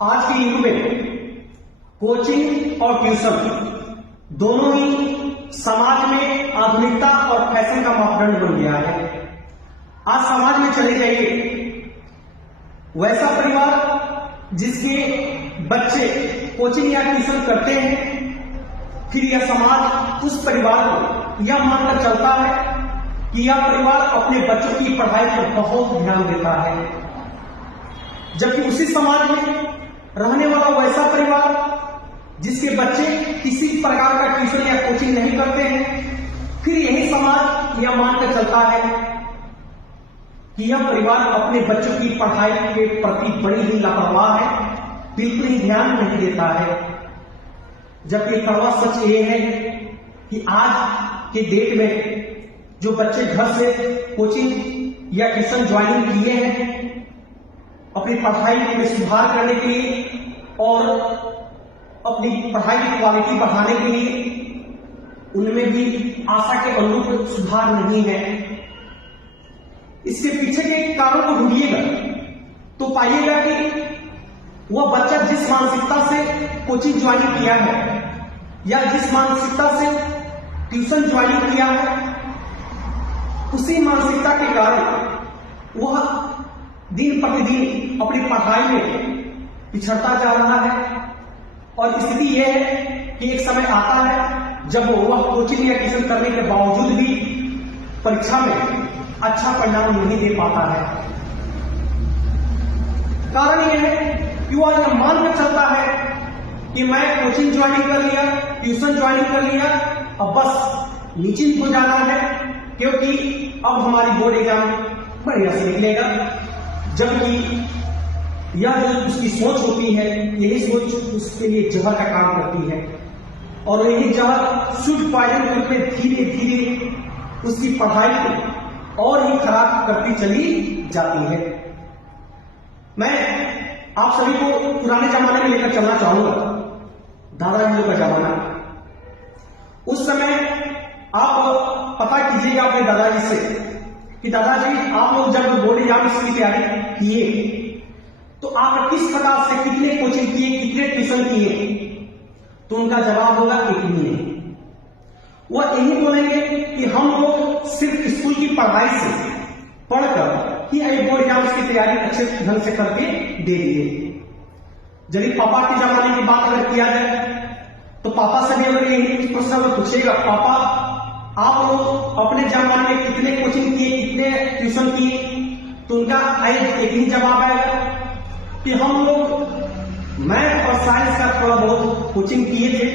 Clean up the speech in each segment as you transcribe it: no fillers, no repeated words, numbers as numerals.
आज के युग में कोचिंग और ट्यूशन दोनों ही समाज में आधुनिकता और फैशन का मापदंड बन गया है। आज समाज में चले जाइए, वैसा परिवार जिसके बच्चे कोचिंग या ट्यूशन करते हैं, फिर यह समाज उस परिवार को यह मानकर चलता है कि यह परिवार अपने बच्चों की पढ़ाई पर बहुत ध्यान देता है, जबकि उसी समाज में रहने वाला वैसा परिवार जिसके बच्चे किसी प्रकार का ट्यूशन या कोचिंग नहीं करते हैं, फिर यही समाज यह मानकर चलता है कि यह परिवार अपने बच्चों की पढ़ाई के प्रति बड़ी ही लापरवाह है, बिल्कुल ही ध्यान नहीं देता है। जबकि कड़वा सच ये है कि आज के डेट में जो बच्चे घर से कोचिंग या ट्यूशन ज्वाइनिंग किए हैं अपनी पढ़ाई में सुधार करने के लिए और अपनी पढ़ाई की क्वालिटी बढ़ाने के लिए, उनमें भी आशा के अनुरूप सुधार नहीं है। इसके पीछे के कारण को ढूंढिएगा तो पाइएगा कि वह बच्चा जिस मानसिकता से कोचिंग ज्वाइन किया है या जिस मानसिकता से ट्यूशन ज्वाइन किया है, उसी मानसिकता के कारण वह दिन प्रतिदिन अपनी पढ़ाई में पिछड़ता जा रहा है। और स्थिति यह है कि एक समय आता है जब वह कोचिंग या ट्यूशन करने के बावजूद भी परीक्षा में अच्छा परिणाम नहीं दे पाता है। कारण यह है कि वह यह मानकर चलता है कि मैं कोचिंग ज्वाइन कर लिया, ट्यूशन ज्वाइन कर लिया, अब बस निश्चिंत हो जाना है क्योंकि अब हमारी बोर्ड एग्जाम बढ़िया से निकलेगा। जबकि यह जो उसकी सोच होती है, यही सोच उसके लिए जहर का काम करती है और यही जहर फूड पॉइजन के रूप में धीरे धीरे उसकी पढ़ाई को और ही खराब करती चली जाती है। मैं आप सभी को पुराने जमाने में लेकर चलना चाहूंगा, दादाजी का जमाना। उस समय आप पता कीजिएगा अपने दादाजी से कि दादाजी आप लोग जब बोर्ड एग्जाम की तैयारी किए तो आप किस प्रकार से कितने कोचिंग किए, कितने ट्यूशन किए, तो उनका जवाब होगा इतनी है। वह यही बोलेंगे कि हम लोग सिर्फ स्कूल की पढ़ाई से पढ़कर ही बोर्ड एग्जाम की तैयारी अच्छे ढंग से करके दे दिए। यदि पापा के जमाने की बात अगर किया जाए तो पापा से भी अगर यही प्रश्न अगर पूछेगा, पापा आप लोग अपने जमाने में कितने कोचिंग किए, कितने ट्यूशन किए, तो उनका एक ही जवाब आएगा कि हम लोग मैथ और साइंस का थोड़ा बहुत कोचिंग किए थे,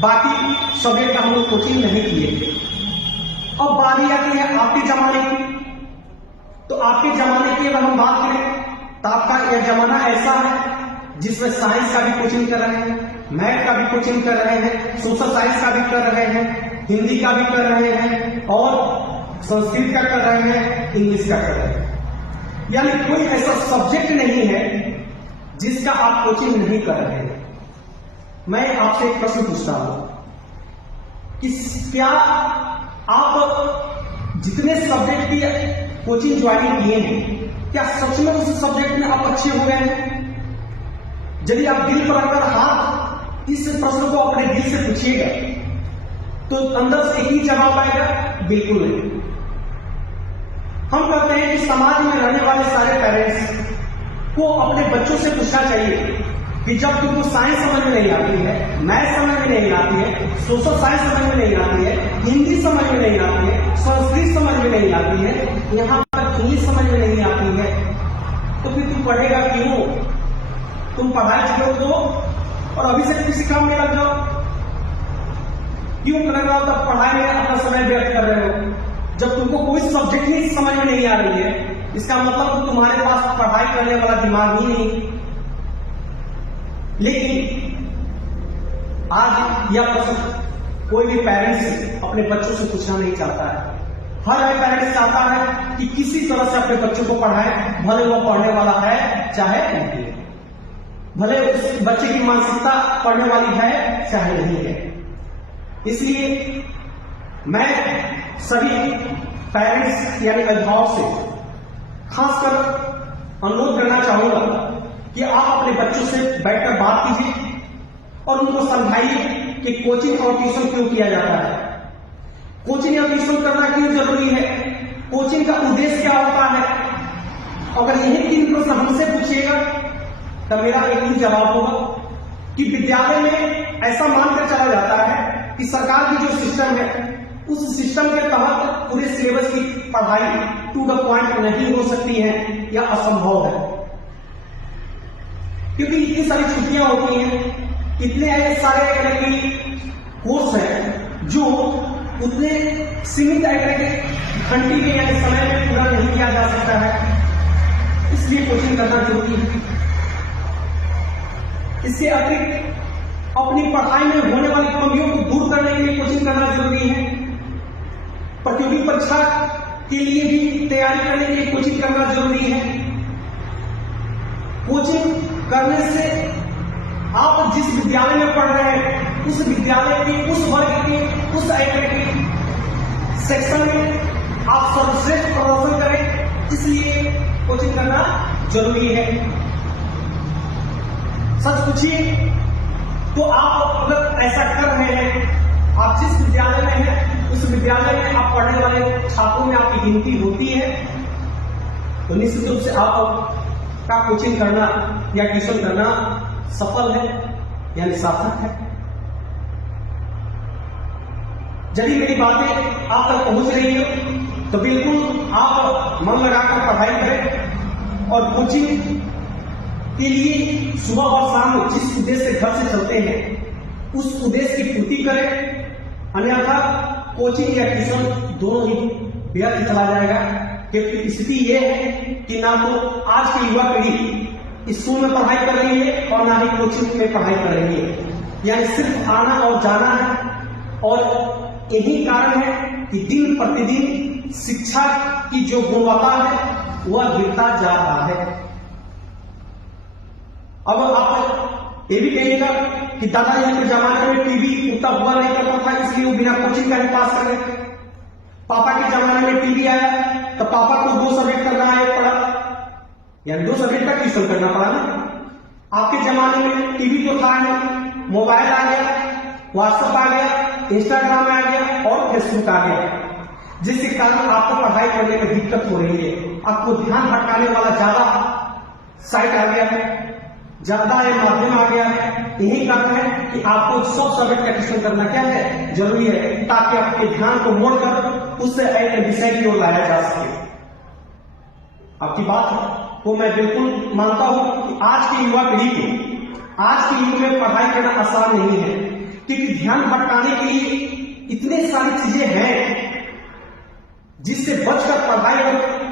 बाकी सब्जेक्ट का हम लोग कोचिंग नहीं किए थे। अब बारी आती है आपके जमाने की, तो आपके जमाने की अगर हम बात करें तो आपका यह जमाना ऐसा है जिसमें साइंस का भी कोचिंग कर रहे हैं, मैथ का भी कोचिंग कर रहे हैं, सोशल साइंस का भी कर रहे हैं, हिंदी का भी कर रहे हैं और संस्कृत का कर रहे हैं, इंग्लिश का कर रहे हैं। यानी कोई ऐसा सब्जेक्ट नहीं है जिसका आप कोचिंग नहीं कर रहे हैं। मैं आपसे एक प्रश्न पूछता हूं कि क्या आप जितने सब्जेक्ट की कोचिंग ज्वाइन किए हैं, क्या सच में उस सब्जेक्ट में आप अच्छे हो गए हैं? यदि आप दिल पर रखकर हाथ इस प्रश्न को अपने दिल से पूछिएगा तो अंदर से एक ही जवाब आएगा, बिल्कुल नहीं। हम कहते हैं कि समाज में रहने वाले सारे पेरेंट्स को अपने बच्चों से पूछना चाहिए कि जब तुमको साइंस समझ में नहीं आती है, मैथ समझ में नहीं आती है, सोशल साइंस समझ में नहीं आती है, हिंदी समझ में नहीं आती है, संस्कृत समझ में नहीं आती है, यहां तक इंग्लिश समझ में नहीं आती है, तो फिर तुम पढ़ेगा क्यों? तुम पढ़ाई छोड़ दो और अभी से किसी काम में लग जाओ। क्यों लग रहा हो? तब पढ़ाई में अपना समय व्यर्थ कर रहे हो। जब तुमको कोई सब्जेक्ट ही समझ में नहीं आ रही है, इसका मतलब तुम्हारे पास पढ़ाई करने वाला दिमाग ही नहीं। लेकिन आज यह प्रश्न कोई भी पेरेंट्स अपने बच्चों से पूछना नहीं चाहता है। हर एक पेरेंट्स चाहता है कि किसी तरह से अपने बच्चों को पढ़ाए, भले वो पढ़ने वाला है चाहे नहीं है, भले उस बच्चे की मानसिकता पढ़ने वाली है चाहे नहीं है। इसलिए मैं सभी पेरेंट्स यानी अभिभावक से खासकर अनुरोध करना चाहूंगा कि आप अपने बच्चों से बैठकर बात कीजिए और उनको समझाइए कि कोचिंग और ट्यूशन क्यों किया जाता है, कोचिंग या ट्यूशन करना क्यों जरूरी है, कोचिंग का उद्देश्य क्या होता है। अगर यही 3 प्रश्न हमसे पूछिएगा तो मेरा एक ही जवाब होगा कि विद्यालय में ऐसा मानकर चला जाता है कि सरकार की जो सिस्टम है उस सिस्टम के तहत पूरे सिलेबस की पढ़ाई टू द पॉइंट नहीं हो सकती है या असंभव है, क्योंकि इतनी सारी छुट्टियां होती हैं, इतने सारे कोर्स हैं जो उतने सीमित घंटे के यानी समय में पूरा नहीं किया जा सकता है, इसलिए कोचिंग करना जरूरी है। इसके अतिरिक्त अपनी पढ़ाई में होने वाली कमियों को दूर करने के लिए कोचिंग करना जरूरी है। प्रतियोगी परीक्षा के लिए भी तैयारी करने के लिए कोचिंग करना जरूरी है। कोचिंग करने से आप जिस विद्यालय में पढ़ रहे हैं उस विद्यालय के उस वर्ग के उस एकेडमिक सेक्शन में आप सर्वश्रेष्ठ प्रदर्शन करें, इसलिए कोचिंग करना जरूरी है। सच पूछिए तो आप अगर ऐसा कर रहे हैं, आप जिस विद्यालय में हैं उस विद्यालय में आप पढ़ने वाले छात्रों में आपकी गिनती होती है, तो निश्चित रूप से आपका कोचिंग करना या ट्यूशन करना सफल है यानी सार्थक है। यदि मेरी बातें आप तक पहुंच रही है तो बिल्कुल आप मन लगाकर पढ़ाई करें और कोचिंग के लिए सुबह और शाम जिस उद्देश्य से घर से चलते हैं उस उद्देश्य की पूर्ति करें, अन्यथा कोचिंग या ट्यूशन दोनों ही व्यर्थ चला जाएगा। क्योंकि स्थिति यह है कि ना तो आज की युवा पीढ़ी स्कूल में पढ़ाई कर रही है और ना ही कोचिंग में पढ़ाई कर रही है, यानी सिर्फ आना और जाना है। और यही कारण है कि दिन प्रतिदिन शिक्षा की जो गुणवत्ता है वह गिरता जा रहा है। अब आप ये भी कहिएगा कि दादाजी के जमाने में टीवी उतना हुआ नहीं करता था, इसलिए वो बिना कोचिंग का ही पास कर रहे थे। पापा के जमाने में टीवी आया तो पापा को 2 सब्जेक्ट करना है पड़ा, यानी 2 सब्जेक्ट का ट्यूशन करना पड़ा ना। आपके जमाने में टीवी तो था नहीं, मोबाइल आ गया, व्हाट्सएप आ गया, इंस्टाग्राम आ गया और फेसबुक आ गया, जिसके कारण आपको पढ़ाई करने में दिक्कत हो रही है। आपको ध्यान भटकाने वाला ज्यादा साइट आ गया है, ज्यादा माध्यम आ गया है। यही कारण है कि आपको सब सब्जेक्ट का ट्यूशन करना क्या है जरूरी है, ताकि आपके ध्यान को मोड़कर उससे एक विषय की ओर लाया जा सके। आपकी बात को मैं बिल्कुल मानता हूं कि आज की युवा पीढ़ी को आज के युग में पढ़ाई करना आसान नहीं है, क्योंकि ध्यान भटकाने के लिए इतने सारी चीजें हैं जिससे बचकर पढ़ाई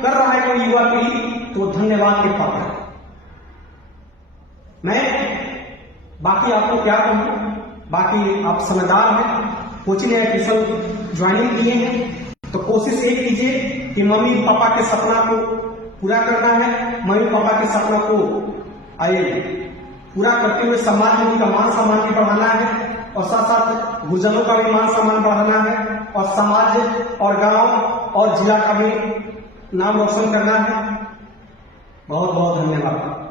कर रहा है कोई युवा पीढ़ी तो धन्यवाद के पात्र है। मैं बाकी आपको क्या कहूं, बाकी आप समझदार हैं, कोचिंग या ट्यूशन ज्वाइनिंग किए हैं तो कोशिश ये कीजिए कि मम्मी पापा के सपना को पूरा करना है। मम्मी पापा के सपना को पूरा करते हुए समाज में उनका मान सम्मान भी बढ़ाना है और साथ साथ गुरुजनों का भी मान सम्मान बढ़ाना है और समाज और गांव और जिला का भी नाम रोशन करना है। बहुत बहुत धन्यवाद।